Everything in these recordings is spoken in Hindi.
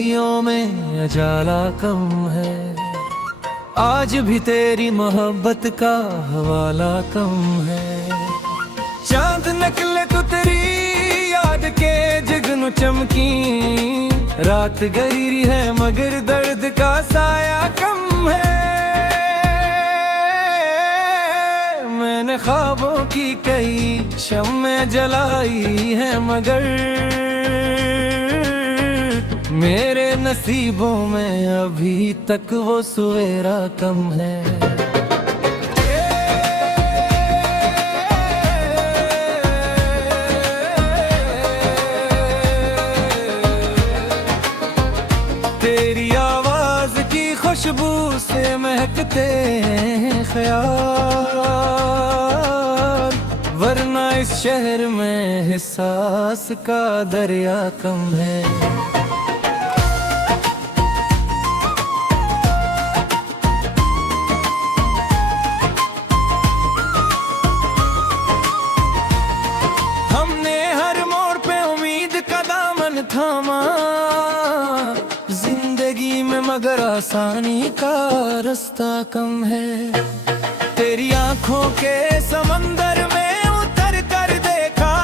गलियों में उजाला कम है, आज भी तेरी मोहब्बत का हवाला कम है। चांद निकले तो तेरी याद के जगनू चमकी, रात गहरी है मगर दर्द का साया कम है। मैंने ख्वाबों की कई शम्में जलाई है मगर मेरे नसीबों में अभी तक वो सवेरा कम है। तेरी आवाज की खुशबू से महकते हैं ख्याल, वरना इस शहर में एहसास का दरिया कम है। हमने हर मोड़ पे उम्मीद का दामन थामा, जिंदगी में मगर आसानी का रास्ता कम है। तेरी आंखों के समंदर में उतर कर देखा,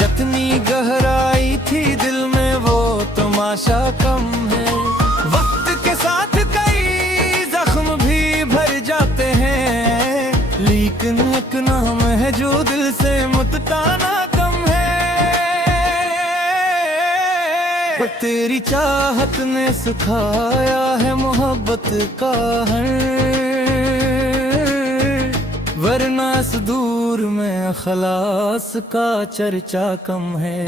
जितनी गहराई थी दिल में वो तमाशा कम है। वक्त के साथ कई जख्म भी भर जाते हैं, लेकिन एक नाम है जो दिल से मुत्ताना कम है। तेरी चाहत ने सुखाया है मोहब्बत का हर, वरना इस दूर में खलास का चर्चा कम है।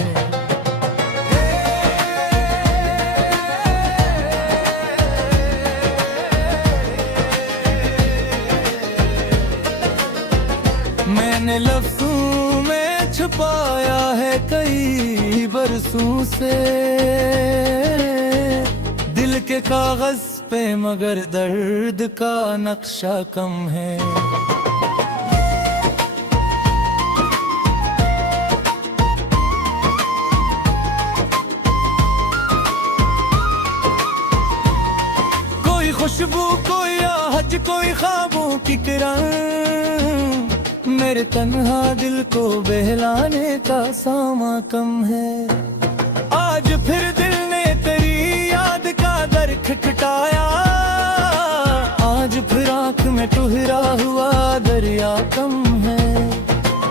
मैंने लफ्ज़ों में छुपाया है कई बरसों से दिल के कागज पे, मगर दर्द का नक्शा कम है। कोई खुशबू, कोई आहट, कोई ख्वाबों की किरण, मेरे तन्हा दिल को बहलाने का सामा कम है। आज फिर दिल ने तेरी याद का दर खटखटाया, आज फिर आँख में ठुहरा हुआ दरिया कम है।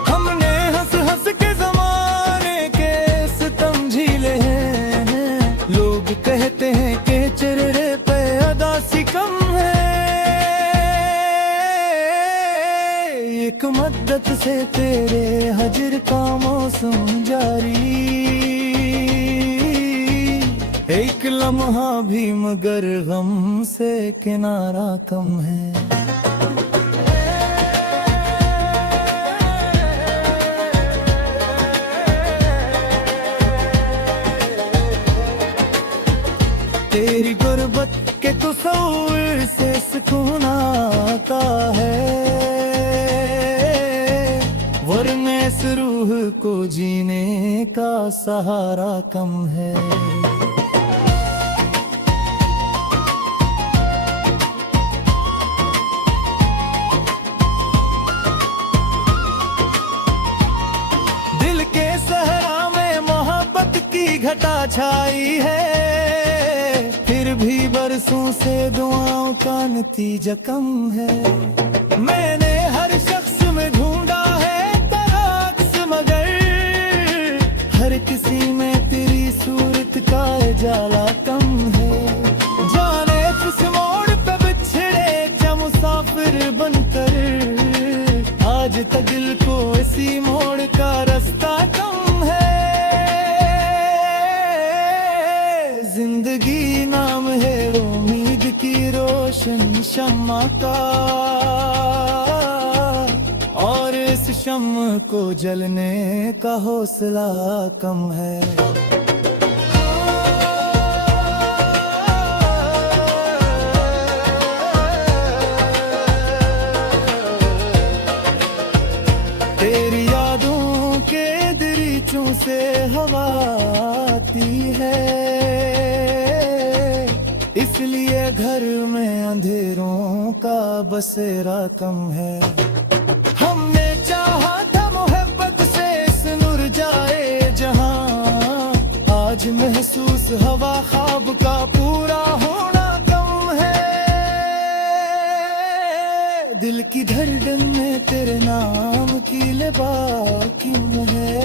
हमने हंस हंस के जमाने के सितम झीले हैं, लोग कहते हैं कि चेहरे पे अदासी कम है। एक मद्दत से तेरे हजर का मौसम जारी, एक लम्हा भी मगर गम से किनारा कम है। तेरी गुर्बत के तस्वीर से सुकून आता है, वरने इस रूह को जीने का सहारा कम है। दिल के सहरा में मोहब्बत की घटा छाई है, फिर भी बरसों से दुआओं का नतीजा कम है। मैंने हर शख्स में ढूंढा है तलाश, मगर हर किसी में तेरी सूरत का उजाला कम है। जाने किस मोड़ पे बिछड़े क्या मुसाफिर बनकर, आज तक दिल को इसी मोड़ का रास्ता कम है। जिंदगी नाम है उम्मीद की रोशन शम्मा का, और इस शम्मा को जलने का हौसला कम है। तेरी यादों के दरीचों से हवा आती है, इसलिए घर में अंधेरों का बसेरा कम है। हमने चाहा था मोहब्बत से इस नूर जाए जहां, आज महसूस हवा ख्वाब का पूरा होना कम है। दिल की धड़कन में तेरे नाम की लिबास क्यों है,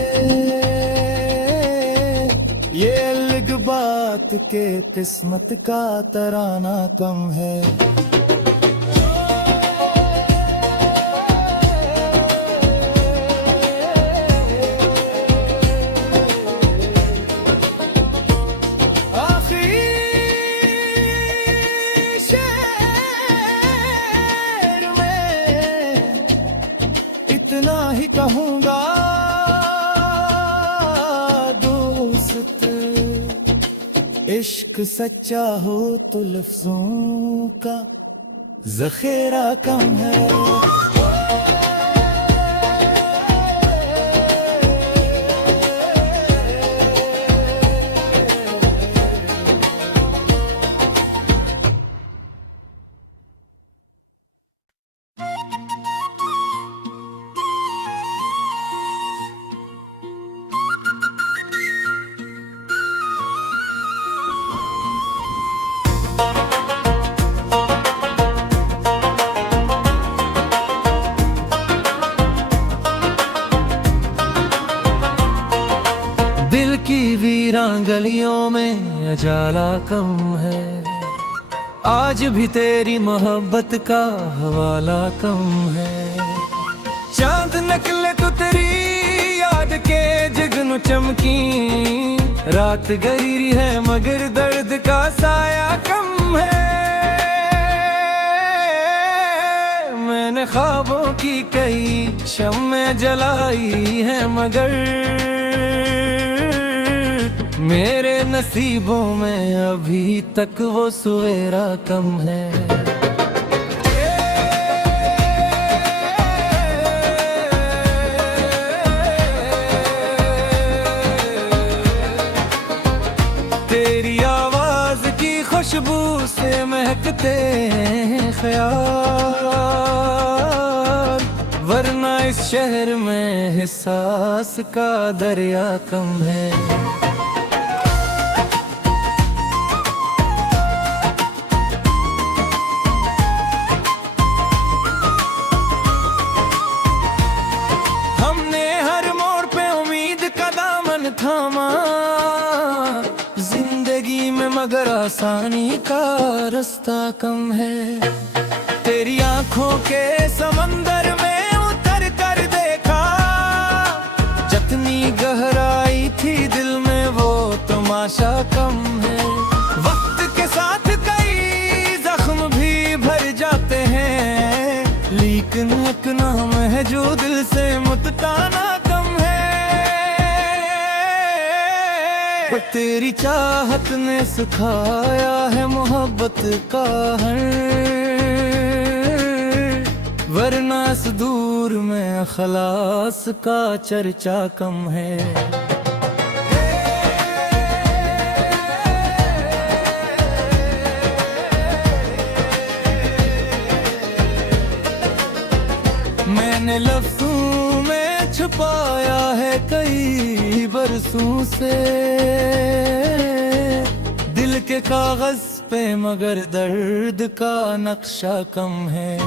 ये अलग बात के किस्मत का तराना कम है। इतना ही कहूँगा दोस्त, इश्क सच्चा हो तो लफ्जों का ज़ख़ीरा कम है। दिल की वीरान गलियों में उजाला कम है, आज भी तेरी मोहब्बत का हवाला कम है। चांद निकले तो तेरी याद के जगनू चमकी, रात गहरी है मगर दर्द का साया कम है। मैंने ख्वाबों की कई शम्में जलाई है मगर मेरे नसीबों में अभी तक वो सवेरा कम है। तेरी आवाज की खुशबू से महकते हैं ख्याल, वरना इस शहर में एहसास का दरिया कम है। थामा जिंदगी में मगर आसानी का रास्ता कम है। तेरी आंखों के समंदर में उतर कर देखा, जितनी गहराई थी दिल में वो तमाशा कम है। वक्त के साथ कई जख्म भी भर जाते हैं, लेकिन एक नाम है जो दिल से मुत्ताना कम है। तेरी चाहत ने सिखाया है मोहब्बत का हर, वरना इस दूर में अखलास का चर्चा कम है। मैंने लफ्ज़ों में छुपाया है कई बरसों से दिल के कागज पे, मगर दर्द का नक्शा कम है।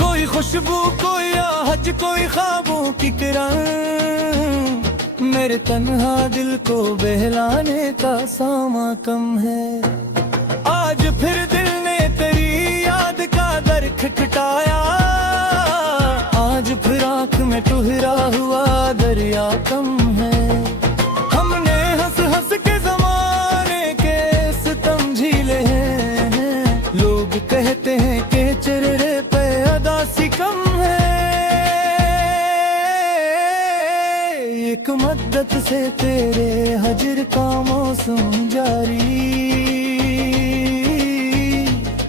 कोई खुशबू, कोई आहट, कोई ख्वाबों की किरण, मेरे तन्हा दिल को बहलाने का सामा कम है। आज फिर दिल ने तेरी याद का दर खटखटाया, आज फिर आँख में ठुहरा हुआ दरिया कम है। हमने हंस हंस के ज़माने के सितम झीले हैं, लोग कहते हैं कि चेहरे पे अदासी कम है। एक मद्दत से तेरे हजर का मौसम जारी,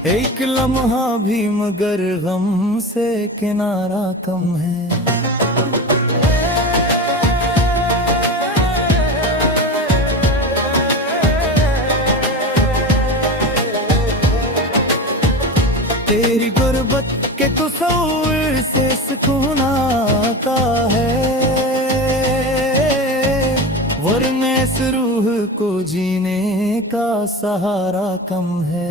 एक लम्हा भी मगर गम से किनारा कम है। तेरी गुर्बत के तस्वीर से सुकून आता है, वरने इस रूह को जीने का सहारा कम है।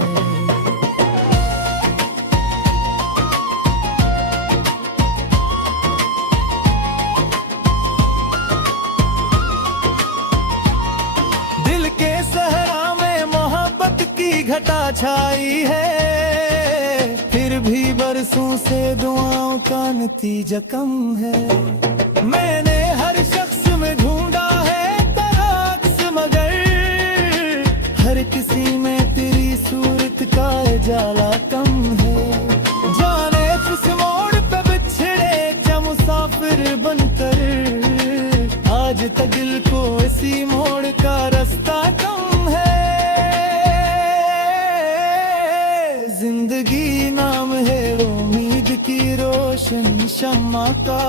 दिल के सहरा में मोहब्बत की घटा छाई है, फिर भी बरसों से दुआओं का नतीजा कम है। मैंने हर शख्स में ढूंढा है तेरा अक्स, मगर हर किसी में तेरी सूरत का उजाला कम है। जाने किस मोड़ पे बिछड़े क्या मुसाफिर बनकर, आज तक दिल को इसी मोड़ का रास्ता कम है। जिंदगी नाम है उम्मीद की रोशन शम्मा का,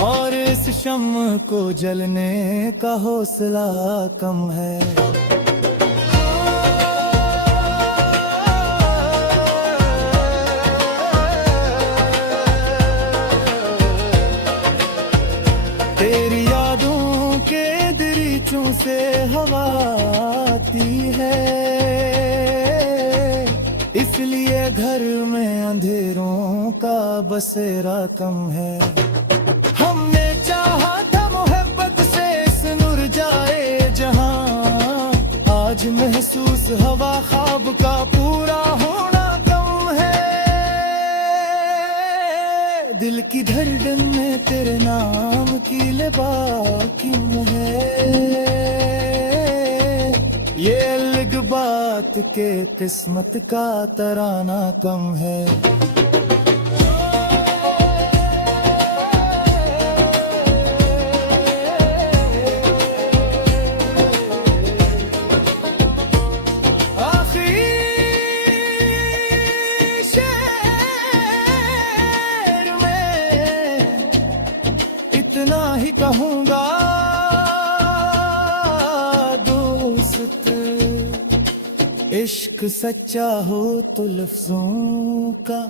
और इस शम्मा को जलने का हौसला कम है। तेरी यादों के दरीचों से हवा आती है, इसलिए घर में अंधेरों का बसेरा कम है। हमने चाहा था मोहब्बत से इस नूर जाए जहां, आज महसूस हवा ख्वाब का पूरा होना कम है। दिल की धड़कन में तेरे नाम की लिबास क्यों है, ये अलग बात के किस्मत का तराना कम है। इतना ही कहूँगा दोस्त, इश्क सच्चा हो तो लफ्जों का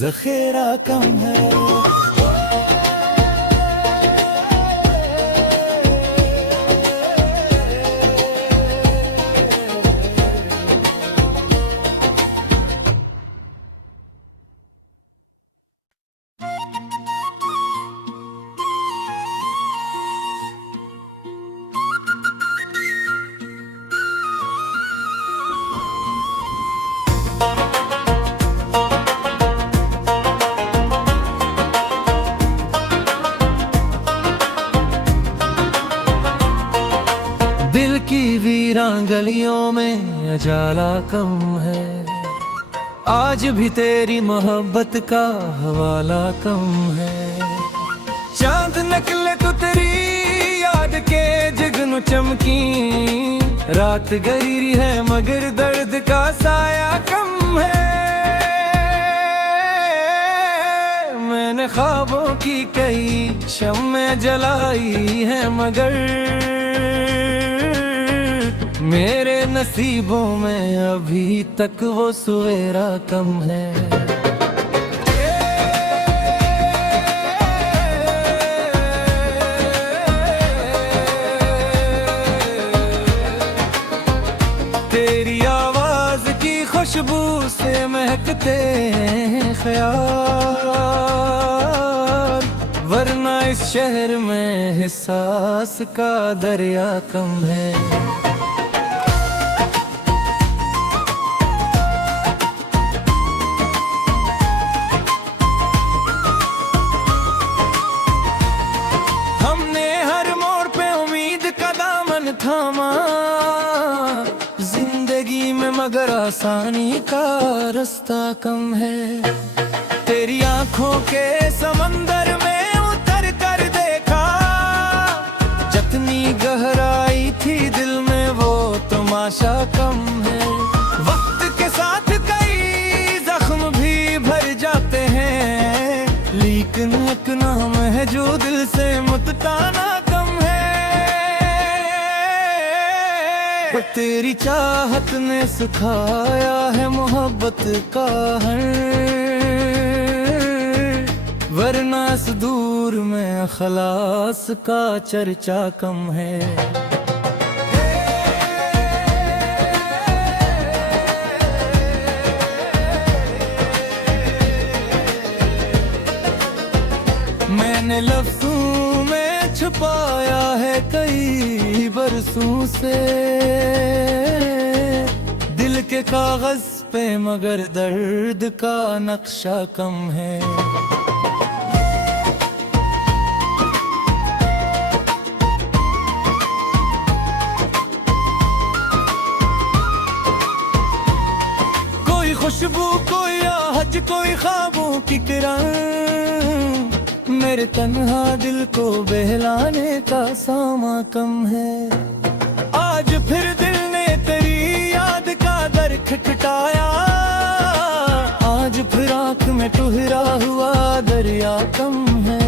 ज़ख़ीरा कम है। दिल की वीरान गलियों में उजाला कम है, आज भी तेरी मोहब्बत का हवाला कम है। चांद निकले तो तेरी याद के जगनू चमकी, रात गहरी है मगर दर्द का साया कम है। मैंने ख्वाबों की कई शम्में जलाई है, मगर मेरे नसीबों में अभी तक वो सवेरा कम है। तेरी आवाज की खुशबू से महकते हैं ख्याल, वरना इस शहर में एहसास का दरिया कम है। थामा जिंदगी में मगर आसानी का रास्ता कम है। तेरी आंखों के समंदर में उतर कर देखा, जितनी गहराई थी दिल में वो तमाशा कम है। किस्मत का ना कम है। तेरी चाहत ने सिखाया है मोहब्बत का हर, वरना इस दूर में खलास का चर्चा कम है। मैंने लफ्ज़ों में छुपाया है कई बरसों से दिल के कागज पे, मगर दर्द का नक्शा कम है। कोई खुशबू, कोई आहट, कोई ख्वाबों की किरण, मेरे तन्हा दिल को बहलाने का सामा कम है। आज फिर दिल ने तेरी याद का दर खटखटाया, आज फिर आँख में ठुहरा हुआ दरिया कम है।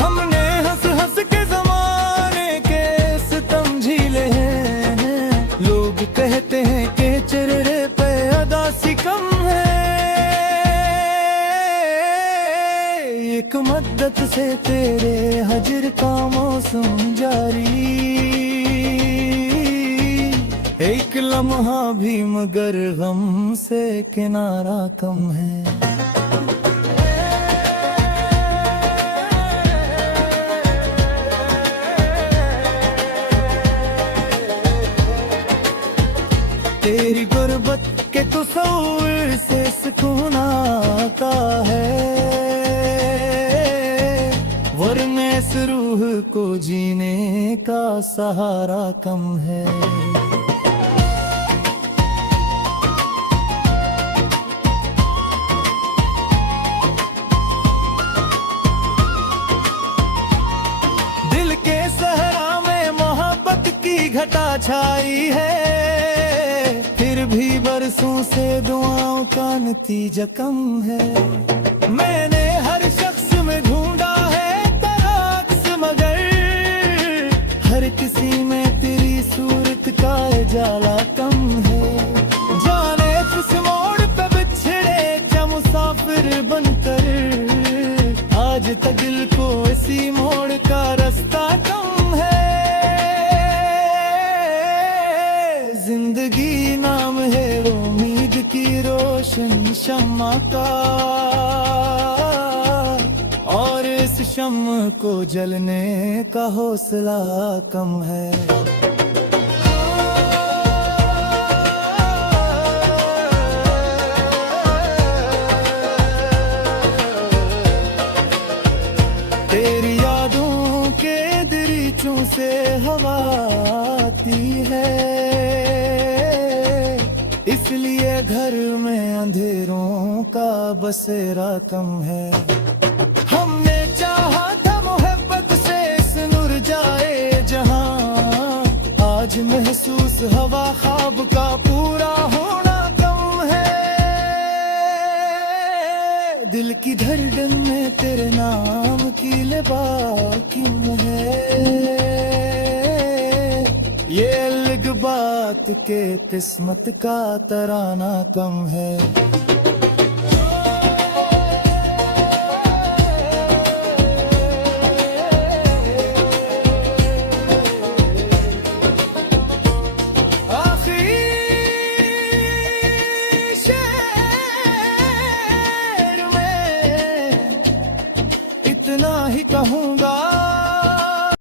हमने हंस हंस के जमाने के सितम झीले हैं, लोग कहते हैं कि चेहरे पे अदासी कम है। एक मद्दत से तेरे हजर का मौसम जारी, एक लम्हा भी मगर गम से किनारा कम है। तेरी गुर्बत के तस्वीर से सुकून आता है, वरने इस रूह को जीने का सहारा कम है। दिल के सहरा में मोहब्बत की घटा छाई है, फिर भी बरसों से दुआओं का नतीजा कम है। मैंने हर शख्स में ढूंढा है तराक्स, मगर हर किसी में तेरी सूरत का उजाला कम है। जाने किस मोड़ पे बिछड़े क्या मुसाफिर बनकर, आज तक दिल को इसी मोड़ का रास्ता कम है। जिंदगी नाम है उम्मीद की रोशन शम्मा का, और इस शम्मा को जलने का हौसला कम है। तेरी यादों के दरीचों से हवा आती है, इसलिए घर में अंधेरों का बसेरा कम है। हमने चाहा था मोहब्बत से इस नूर जाए जहां, आज महसूस हवा ख्वाब का पूरा होना कम है। दिल की धड़कन में तेरे नाम की लिबास क्यों है, ये अलग बात के किस्मत का तराना कम है।